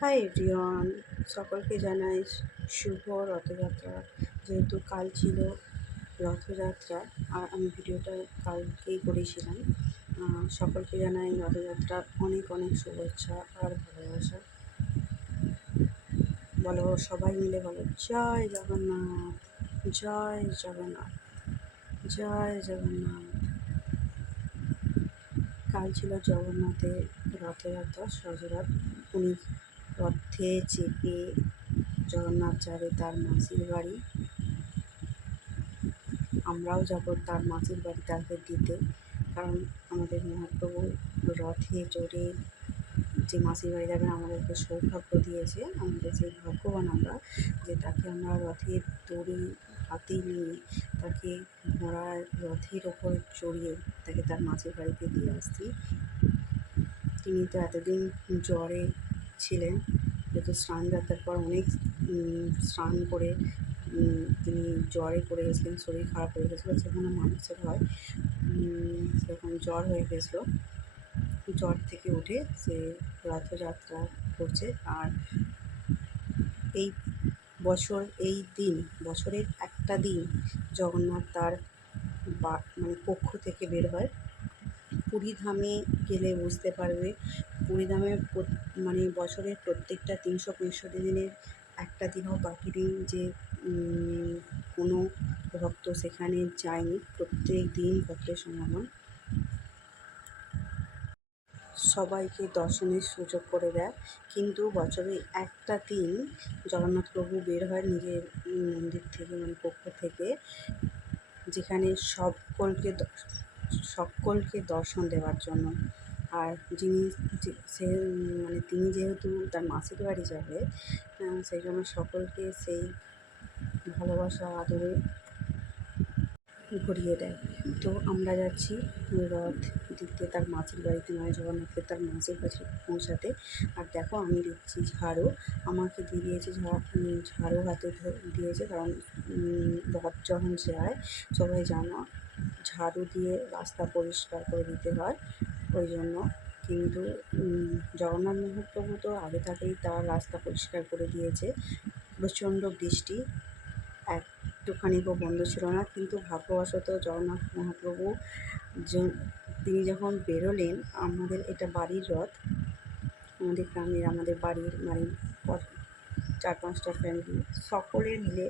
Hi everyone, সকলকে জানাই শুভ রথযাত্রা। যেহেতু কাল ছিল রথযাত্রা আর আমি ভিডিওটা কালকেই করেছিলাম। সকলকে জানাই রথযাত্রার অনেক অনেক শুভেচ্ছা আর ভালোবাসা। বলো, সবাই মিলে বলো, জয় জগন্নাথ, জয় জগন্নাথ, জয় জগন্নাথ। কাল ছিল জগন্নাথের রথযাত্রা সজরাত। উনি রথে চেপে জগন্নাথ যাবে তার মাসির বাড়ি। আমরাও যাব তার মাসির বাড়ি তাকে দিতে, কারণ আমাদের মহাপ্রভু রথে চড়ে যে মাসির বাড়ি যাবেন আমাদেরকে সৌভাগ্য দিয়েছে। আমাদের যে ভাগ্যবান আমরা যে তাকে আমরা রথের দড়ি হাতে নিয়ে তাকে ঘোড়ার রথের ওপরে চড়িয়ে তাকে তার মাসির বাড়িতে দিয়ে আসছি। তিনি তো এতদিন জ্বরে ছিলেন, যেহেতু স্নান যাত্রার পর অনেক স্নান করে তিনি জ্বরে পড়ে গেছিলেন, শরীর খারাপ হয়ে গেছিলো, যেখানে মানুষের হয় সেরকম জ্বর হয়ে গেছিলো। জ্বর থেকে উঠে সে রথযাত্রা করছে। আর এই বছর এই দিন, বছরের একটা দিন জগন্নাথ তার মানে পক্ষ থেকে বের হয়। পুরীধামে গেলে বুঝতে পারবে, পুরীধামে মানে বছরের প্রত্যেকটা 365 দিনের একটা দিনও বাকি দিন যে কোনো ভক্ত সেখানে যায়নি। প্রত্যেক দিন ভক্তের সমাগম, সবাইকে দর্শনের সুযোগ করে দেয়। কিন্তু বছরে একটা দিন জগন্নাথ প্রভু বের হয় নিজের মন্দির থেকে, মানে পক্ষ থেকে, যেখানে সকলকে দর্শন দেওয়ার জন্য। আর যিনি মানে তিনি যেহেতু তার মাসির বাড়ি যাবে, সেই জন্য সকলকে সেই ভালোবাসা আদরে ভরিয়ে দেয়। তো আমরা যাচ্ছি রথ দিতে তার মাসির বাড়িতে, মানে জগন্নাথকে তার মাসির কাছে পৌঁছাতে। আর দেখো, আমি দিচ্ছি ঝাড়ু, আমাকে দিয়ে দিয়েছে ঝাড়ু হাতে দিয়েছে, কারণ রথ যখন যায় সবাই জানো ঝাড়ু দিয়ে রাস্তা পরিষ্কার করে দিতে হয়, ওই জন্য। কিন্তু জগন্নাথ মহাপ্রভু তো আগে থেকেই তার রাস্তা পরিষ্কার করে দিয়েছে। প্রচণ্ড বৃষ্টি, একটুখানিও বন্ধ ছিল না। কিন্তু ভাগ্যবশত জগন্নাথ মহাপ্রভু তিনি যখন বেরোলেন, আমাদের এটা বাড়ির রথ, আমাদের গ্রামের, আমাদের বাড়ির মানে 4-5টা ফ্যামিলি সকলে মিলে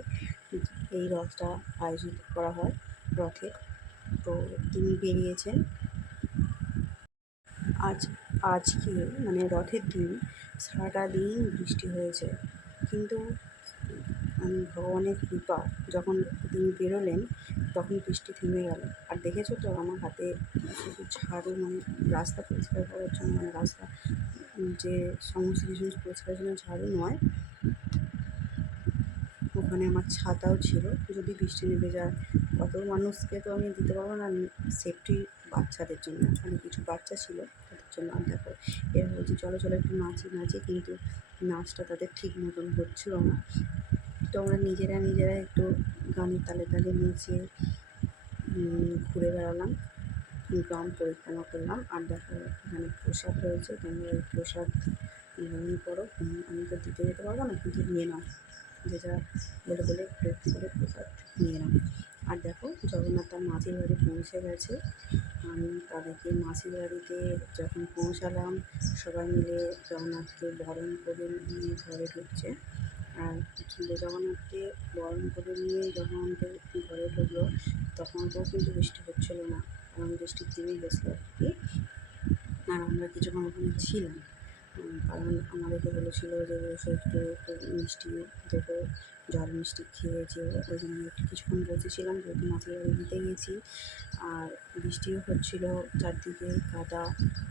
এই রথটা আয়োজিত করা হয় রথে। তো তিনি বেরিয়েছেন। আজকে মানে রথের দিন সারাটা দিন বৃষ্টি হয়েছে, কিন্তু ভগবানের কৃপা, যখন তিনি বেরোলেন তখন বৃষ্টি থেমে গেল। আর দেখেছো তো আমার হাতে শুধু ঝাড়ু, মানে রাস্তা পরিষ্কার করার জন্য, মানে রাস্তা যে সমস্ত কিছু পরিষ্কারের জন্য ঝাড়ু নয়, ওখানে আমার ছাতাও ছিল, যদি বৃষ্টি নেমে যায়। কত মানুষকে তো আমি দিতে পারবো না, সেফটি বাচ্চাদের জন্য, মানে কিছু বাচ্চা ছিল তাদের জন্য। আর দেখো, এর বলছি চলো চলো একটু নাচি, কিন্তু নাচটা তাদের ঠিক মতন হচ্ছিল না। তো আমরা নিজেরা একটু গানের তালে তালে নেচে ঘুরে বেড়ালাম, গ্রাম পরিক্রমা করলাম। আর দেখো, এখানে প্রসাদ রয়েছে, তোমরা এই প্রসাদ গ্রহণ করো। আমি তো দিতে যেতে পারবো না, কিন্তু নিয়ে নাও, যে যা বলে প্লেট করে প্রসাদ নিয়ে নাও। আর দেখো, জগন্নাথ তার মাসির বাড়ি পৌঁছে গেছে। আমি তাদেরকে মাসির বাড়িতে যখন পৌঁছালাম, সবাই মিলে জগন্নাথকে বরণ করে নিয়ে ঘরে ঢুকছে। আর জগন্নাথকে বরণ করে নিয়ে যখন আমাদের ঘরে ঢুকলো, তখন তো কিন্তু বৃষ্টি হচ্ছিলো না, কারণ বৃষ্টি থেমে গেছিলো আর কি। আর আমরা কিছুক্ষণ ওখানে ছিলাম, কারণ আমাদেরকে বলেছিলো যে একটু মিষ্টি দেবো, জল মিষ্টি খেয়েছে, ওই জন্য একটু কিছুক্ষণ বসেছিলাম, যেহেতু মাসির বাড়ি দিতে গেছি। আর বৃষ্টিও হচ্ছিলো, চারদিকে কাদা,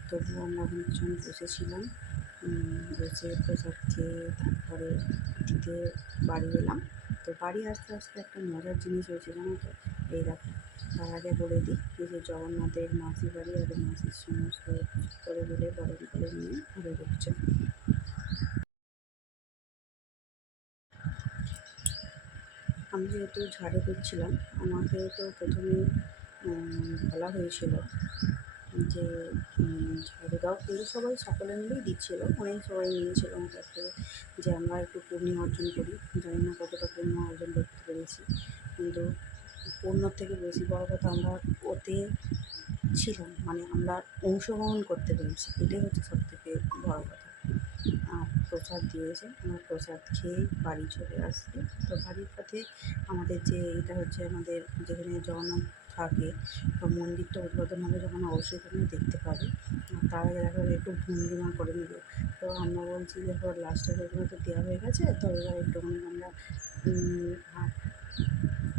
তবুও আমরা ওখানে কিছুক্ষণ বসেছিলাম। বসে প্রসাদ খেয়ে তারপরে দিতে বাড়ি এলাম। তো বাড়ি আসতে আসতে একটা মজার জিনিস হয়েছে, জানো তো? এই দেখো, তার আগে বলে দিই যে জগন্নাথের মাসির বাড়ি আর মাসির সমস্ত করে মিলে বরণ করে নিয়ে ঘুরে ঢুকছে। আমি যেহেতু ঝাড়ু করছিলাম, আমাকে তো প্রথমে বলা হয়েছিল যে ঝাড়ু দাও, কিন্তু সবাই সকলে মিলেই দিচ্ছিল, অনেক সবাই নিয়েছিল আমার কাছ থেকে যে আমরা একটু পুণ্য অর্জন করি। জানি না কতটা পুণ্য অর্জন করতে পেরেছি, কিন্তু পুণ্যর থেকে বেশি বড় কথা আমরা ওতে ছিলাম, মানে আমরা অংশগ্রহণ করতে পেরেছি, এটাই হচ্ছে সবথেকে বড় কথা। আর প্রসাদ দিয়েছে, আমরা প্রসাদ খেয়ে বাড়ি চলে আসছি। তো বাড়ির পথে আমাদের যে এটা হচ্ছে আমাদের যেখানে জগন্নাথ থাকে বা মন্দিরটা উদ্বোধন হবে যখন, অবশ্যই তোমরা দেখতে পাবে। আর তার আগে দেখা একটু ভঙ্গিমা করে নেব। তো আমরা বলছি দেখো লাস্টের ওগুলো তো দেওয়া হয়ে গেছে, তো এবার একটুখানি আমরা হাত,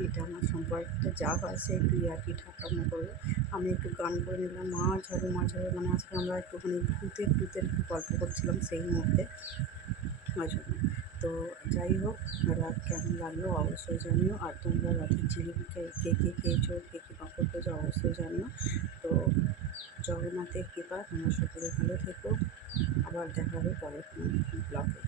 এটা আমার সম্পর্কে যা হয় সে একটু ইয়ার্কি ঠাট্টা করলো। আমি একটু গান করে নিলাম, মা ঝাড়ু মা ঝাড়ু, মানে আজকে আমরা একটুখানি ভূতের টুতের একটু গল্প করছিলাম সেই মুহূর্তে, ওই জন্য। তো যাই হোক, রাত কেমন লাগলো অবশ্যই জানিও। আর তোমরা রাতের জিলিপি কে কে কে খেয়েছো, কে কে পাঁপড় খেয়েছো অবশ্যই জানিও। তো জগন্নাথের কৃপা তোমরা সকলে ভালো থেকো, আবার দেখা হবে পরের কোনো ব্লগে।